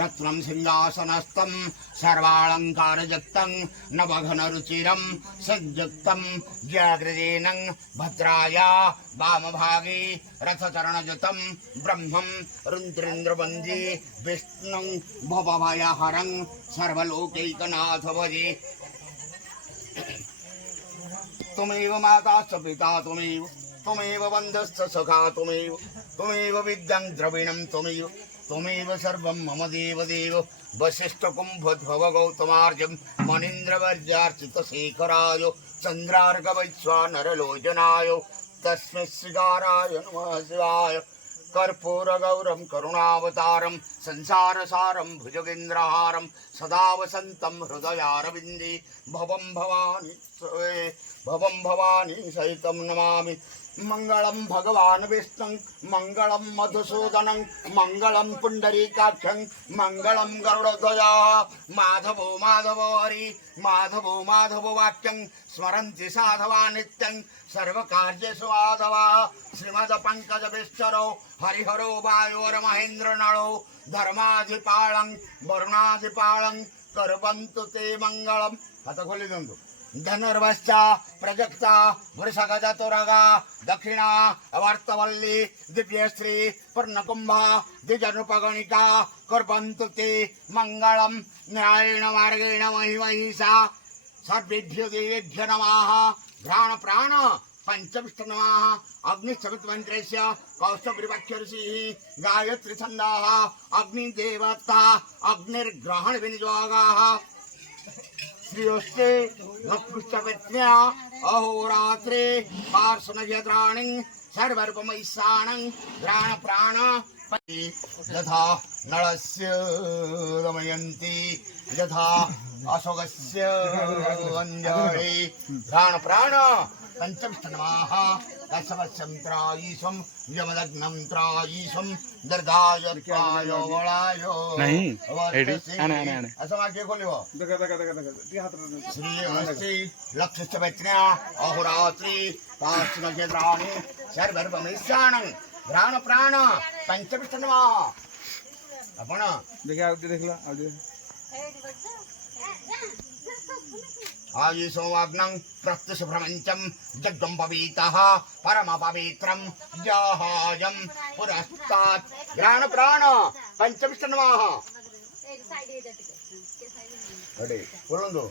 रत्नं सिंहासनस्थं सर्वालंकारयुक्तं नवघनरुचिरं सज्जुक्तं जयगृजेन भद्राय वामभागे रथचरणयुतं ब्रह्मं रुद्रेन्द्रवन्दे विष्णुं भवभयहरं सर्वलोकैकनाथ भजे। त्वमेव माता च पिता त्वमेव बन्धुश्च सखा त्वमेव विद्यां द्रविणं त्वमेव सर्वं मम देवदेव। वसिष्ठकुम्भोद्भव गौतमार्जं मनीन्द्रवर्यार्चितशेखराय चन्द्रार्कवैश्वानरलोचनाय तस्मै श्रीकाराय नमः शिवाय। कर्पूरगौरं करुणावतारं संसारसारं भुजगेन्द्रहारं सदा वसन्तं हृदयारविन्दे भवं भवानी सहितं नमामि। मंगलम भगवान विष्णु मंगलम मधुसूदनं मंगलम पुंडरीकाक्षं मंगलम गरुड़ध्वजा माधवो माधवो हरि माधवो वाक्यं स्मरन्ति साधवा नित्यं सर्वकार्येषु माधवा। श्रीमद्पङ्कजविष्टरो हरिहरो वायोर्महेन्द्रनळो धर्माधिपालं वरुणाधिपालं कुर्वन्तु ते मंगलम्। हात खोली दियन्तु। धनुर्वश्चा प्रजक्ता वृषगजतुरगा दक्षिणा अवर्तवल्ली दिव्यश्री पूर्णकुंभा द्विजनुपगणिका कुर्वन्तु ते मंगलम्। न्यायेण मार्गेण महिमहिषा सर्वेभ्यो देवेभ्यो नमः। घ्राण प्राण पंचविष्ट नमः। अग्निश्चमितमन्त्रस्य कौस्तुभऋषिः गायत्री छन्दः अग्निदेवता अग्निर्ग्रहण विनियोगः श्रीयोस्ते नपुष्टविद्या अहोरात्रे पार्श्वनयद्राणि सर्वर्पमैशानं घ्राण प्राण यथा नळस्य दमयन्ति यथा अशोकस्य अंजलि घ्राण प्राण पंचविष्ट नमः। दशवशंत्रायीशं यमलग्नं त्रायीशं दर्गायत्वाय वळायो नहीं असं वाक्य खोलिव। श्री हस्ती लक्षिष्टवैत्न्या अहोरात्रि पार्श्वनक्षत्राणि सर्वर्पमैशानं घ्राण प्राण पंचविष्ट नमः। आपण आयुषोऽग्नं प्रत्युषभ्रमञ्चं जग्गं पवितः परमपवित्रं जहाजं पुरस्तात् घ्राण प्राण पंचविष्ट नमः। अरे बोलून दो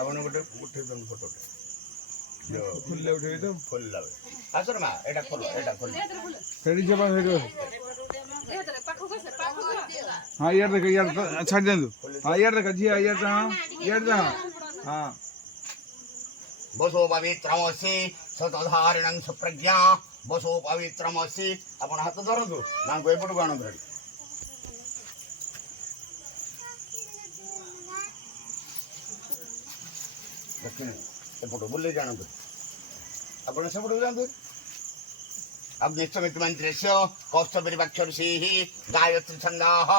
आपण गोटे उठे फोटो फुल असर मा एटा खोलो फेरी जबा हेडो। हाँ यार देखो यार छाड़ दे। हाँ यार देखो जी यार हाँ बसो पवित्रमसि सतधारिणं सुप्रज्ञा बसो पवित्रमसि। आपण हात धरतु ना एपटू आण दक्षिण एपटू बुले जाण आपण सेपटू जातु। अग्निष्टमितमन्त्रस्य कौस्तुभऋषिः गायत्री छन्दः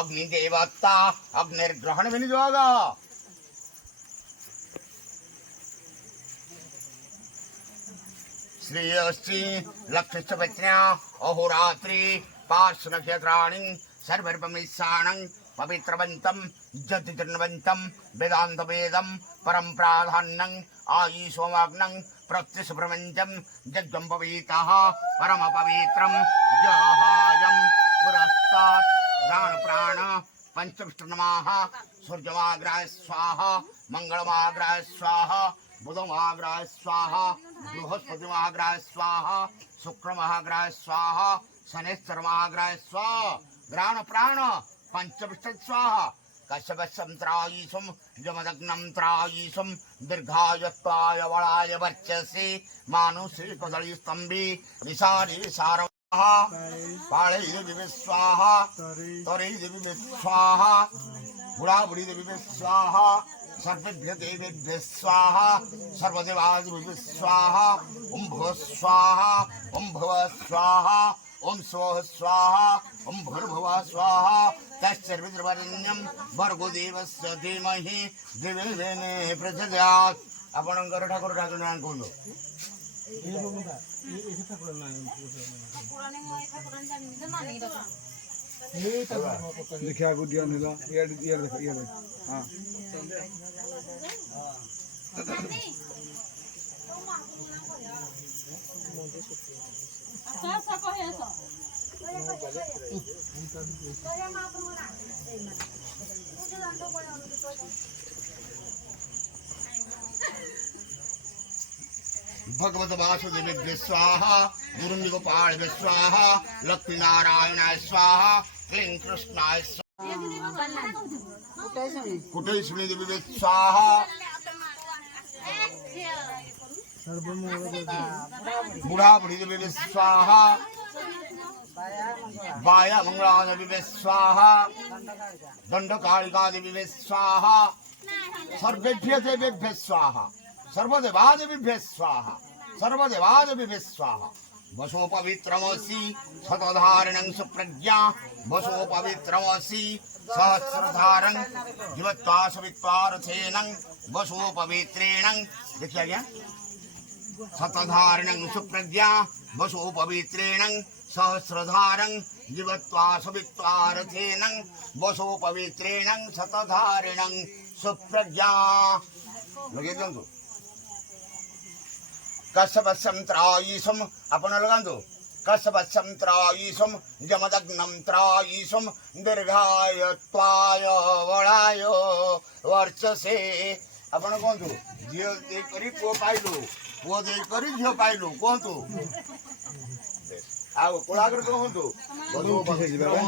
अग्निदेवता अग्निर्ग्रहण विनियोगः। श्रीयश्री लक्षिष्टवैत्न्या अहोरात्रि पार्श्वनक्षत्राणि सर्वर्पमैशानं पवित्रवन्तं जतिर्नवन्तं वेदान्तवेदं परं प्राधान्यं आयुषोऽग्नं प्रत्युषभ्रमञ्चं जग्गं पवितः परमपवित्रं जहाजं पुरस्तात् घ्राण प्राण पंचविष्ट नमः। सूर्यमाग्राय स्वाहा मंगलमाग्राय स्वाहा बुधमाग्राय स्वाहा बृहस्पतिमाग्राय स्वाहा शुक्रमाग्राय स्वाहा शनिश्चरमाग्राय स्वाहा घ्राण प्राण पंचविष्ट स्वाहा। कश्यपशंत्रायीशं यमदग्नं त्रायीशं दीर्घायत्वाय वळाय वर्चसि मानुषे कदली स्तंभे विशारे सारवः पाळे देवी स्वाहा तरे देवी स्वाहा बुढ़ाबुढ़ी देवी स्वाहा सर्वेभ्य देवेभ्य स्वाहा सर्वदेवादिभ्यो स्वाहा। ओं भुवः स्वाहा ओं भुवः स्वाहा ओं स्वः स्वाहा ओं भूर्भुवः स्वाहा तत्सर्वद्रवरेण्यं भर्गो देवस्य धीमहि दिव्येन प्रचोदयात्। आपणकर ठाकुर ठाकुर नाम कहूँ देखिए आगु दिया नीला ये देख हाँ भगवत वासुदेव स्वाहा गुरुंद गोपाल स्वाहा लक्ष्मी नारायण स्वाहा क्लीं कृष्णाय स्वाहा कुटेश्वरी देवी स्वाहा बुढ़ा बुढ़ी देवी स्वाहा बाया मंगला देवी स्वाहा दंड कालिका देवी स्वाहा सर्वेभ्य देवेभ्य स्वाहा सर्वदेवादेवीभ्य स्वाहा सर्वदेवादेवीभ्य स्वाहा वसो पवित्रमसि शतधारिणं सुप्रज्ञा वसो पवित्रमसि सहस्रधारं जीवत्वा सवित्वारथेनं वसो पवित्रेणं देखिए क्या शतधारिणं सुप्रज्ञा वसो पवित्रेणं सहस्रधारं जीवत्वा सवित्वारथेनं वसो पवित्रेणं शतधारिणं सुप्रज्ञा लगे दो कसवत्सं त्रायीसम अपन लगा दो कसवत्सं त्रायीसम जमदग्नं त्रायीसम दीर्घाय त्वाय वळाय वर्चसे अपन कहतु झील दे करी पुओ पाइलु पुओ दे करी झील पाइलु कहतु आउ कोलागर कहतु बधो लगा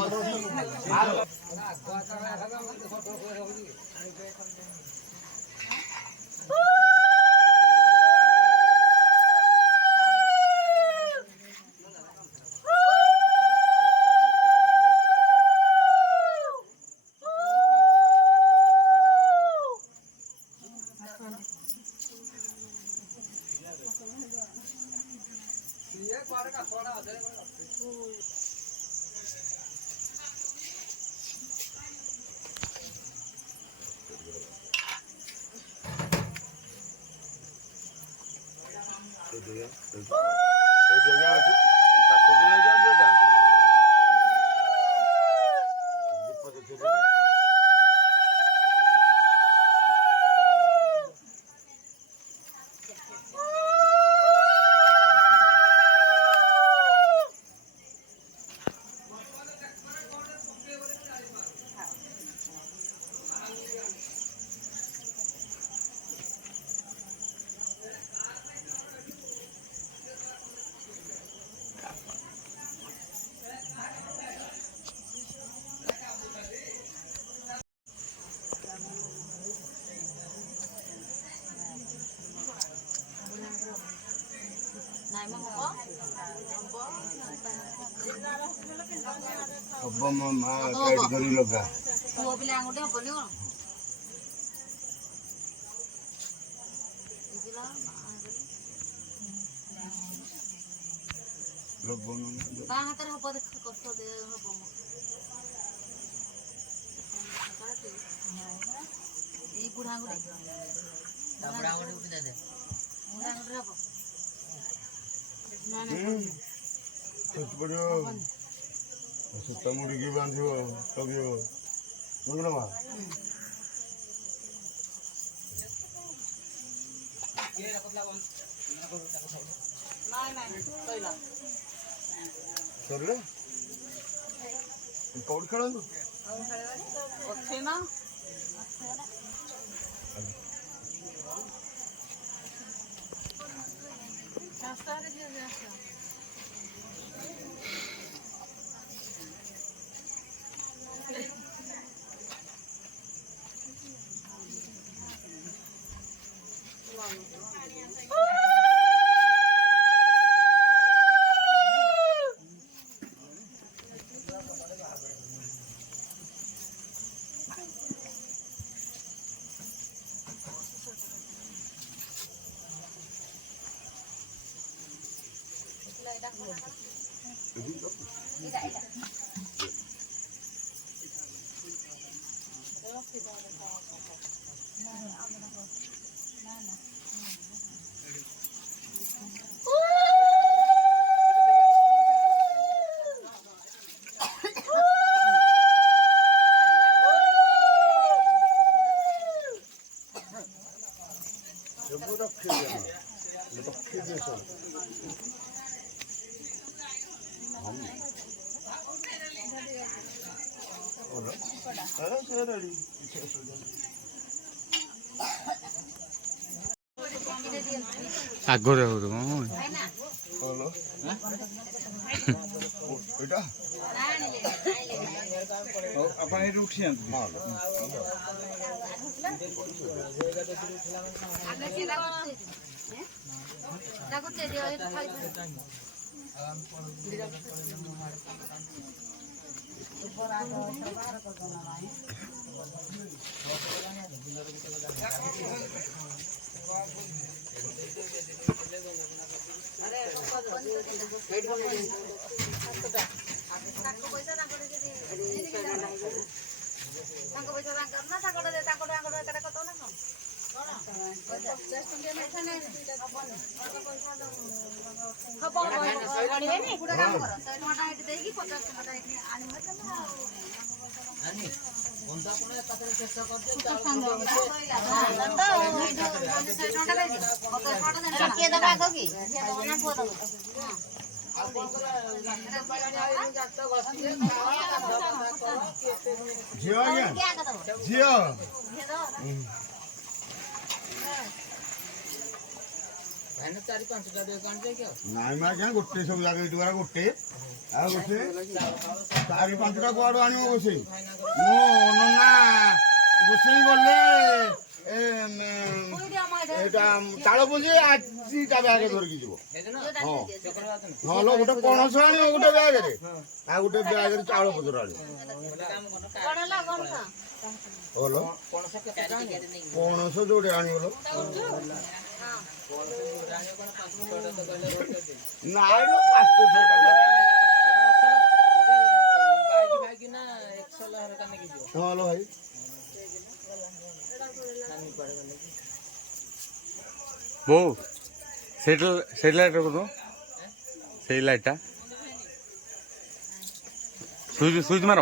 मुड़ी की बांधियो कबियो बुझलो मा सरले कौन खेलंदु अच्छे ना ଆଗରେ ହଉ ଏଇଟା ଆପଣ ଏଇଠି ଉଠି ଯାଆନ୍ତୁ। ଝିଅ ଆଜ୍ଞା ଝିଅ ନାଇଁ ମା ଆଜ୍ଞା ଗୋଟେ ସବୁ ଜାଗା ଏଇଠି ଗଲା ଗୋଟେ ଆଉ ଗୋଟେ 4-5ଟା କୁଆଡୁ ଆଣିବ ରୋଷେଇ ମୋ ନନା ରୋଷେଇ ଗଲେ ଏଇଟା ତାଳ ପୁଞ୍ଜି 8ଟା ବ୍ୟାଗ ଧରିକି ଯିବ। ହଁ ନହେଲେ ଗୋଟେ ପଣସ ଆଣିବ ଗୋଟେ ବ୍ୟାଗରେ ଆଉ ଗୋଟେ ବ୍ୟାଗରେ ଚାଉଳ ପତ୍ର ଆଣିବ। ଭଲ ପଣସ ଯୋଉଠି ଆଣିବ ନାଇଁ ହଁ ଭାଇ ବୋଉ ସେଇ ଲାଇଟ୍ ରଖୁ ସେଇ ଲାଇଟ୍ଟା ସୁଇଚ୍ ମାର।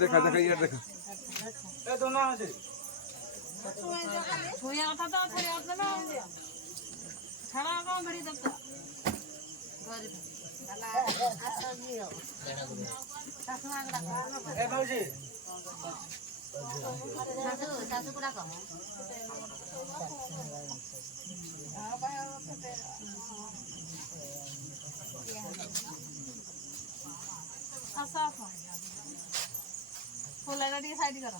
देखा देखा ये देखा फुलाला ती साईड करा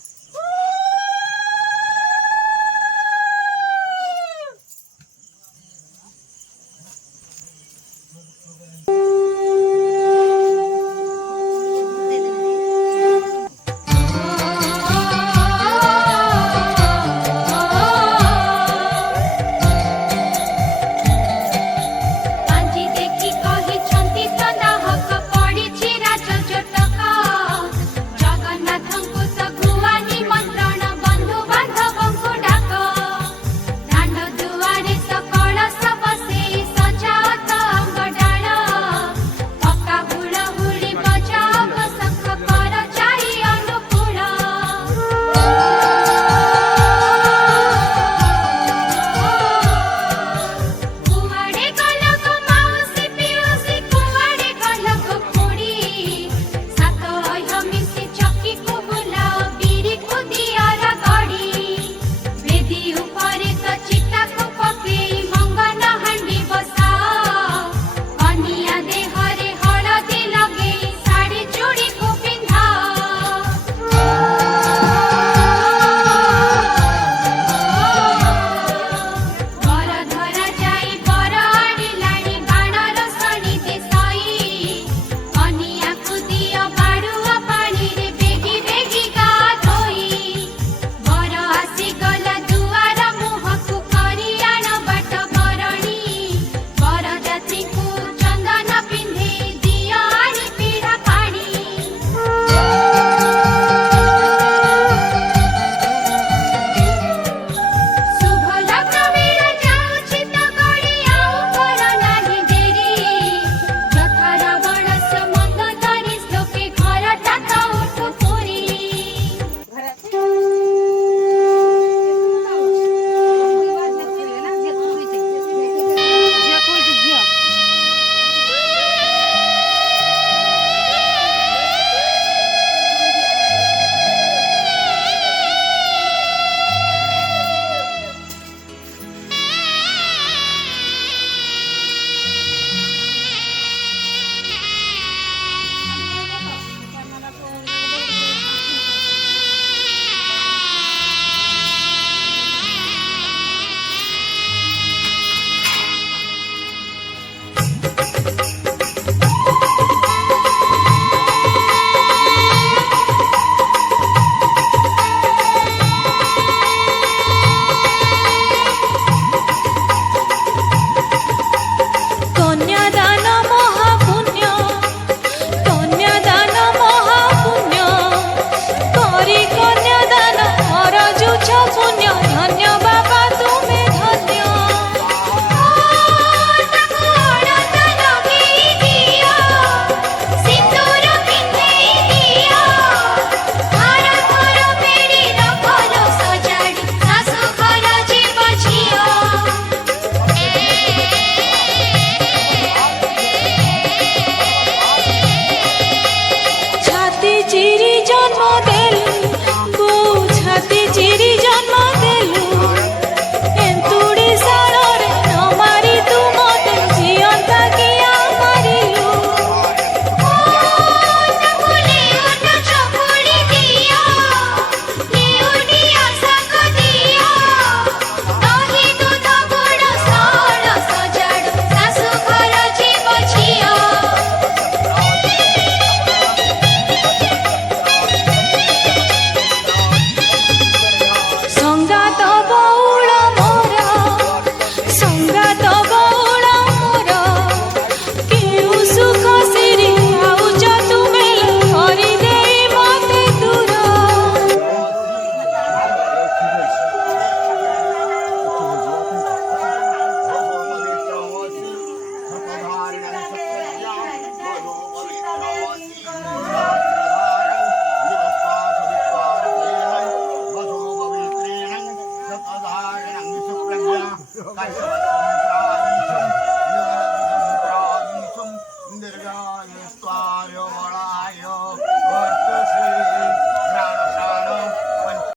स्वाय